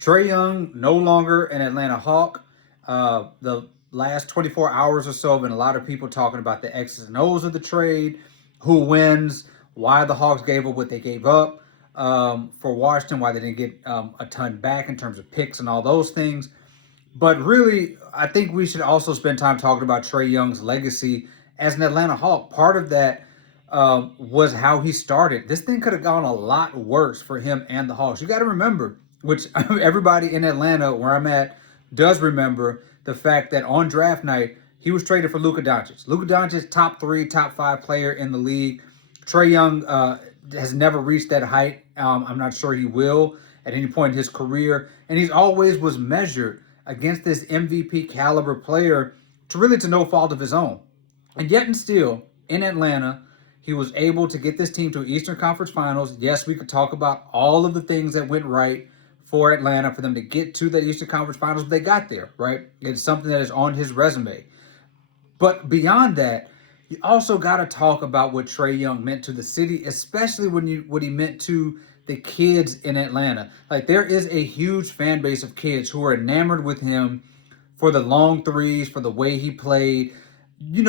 Trae Young no longer an Atlanta Hawk. The last 24 hours or so have been a lot of people talking about the X's and O's of the trade, who wins, why the Hawks gave up what they gave up for Washington, why they didn't get a ton back in terms of picks and all those things. But really, I think we should also spend time talking about Trae Young's legacy as an Atlanta Hawk. Part of that was how he started. This thing could have gone a lot worse for him and the Hawks. You got to remember, which everybody in Atlanta, where I'm at, does remember the fact that on draft night, he was traded for Luka Doncic. Luka Doncic, top 3, top 5 player in the league. Trae Young has never reached that height. I'm not sure he will at any point in his career. And he's always was measured against this MVP caliber player to no fault of his own. And yet and still, in Atlanta, he was able to get this team to Eastern Conference Finals. Yes, we could talk about all of the things that went right for Atlanta for them to get to the Eastern Conference Finals, but they got there, right? It's something that is on his resume. But beyond that, you also got to talk about what Trae Young meant to the city, especially what he meant to the kids in Atlanta. Like, there is a huge fan base of kids who are enamored with him for the long threes, for the way he played.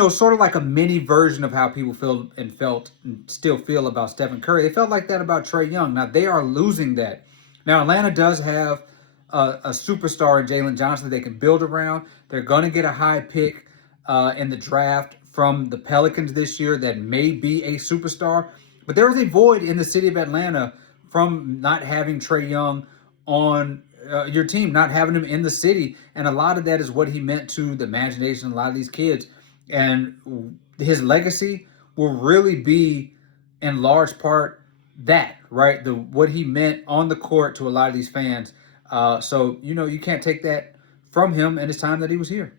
Sort of like a mini version of how people feel and felt and still feel about Stephen Curry. They felt like that about Trae Young. Now, they are losing that. Now, Atlanta does have a superstar in Jalen Johnson that they can build around. They're going to get a high pick in the draft from the Pelicans this year that may be a superstar. But there is a void in the city of Atlanta from not having Trae Young on your team, not having him in the city. And a lot of that is what he meant to the imagination of a lot of these kids. And his legacy will really be, in large part, that, right? What he meant on the court to a lot of these fans. So you can't take that from him and his time that he was here.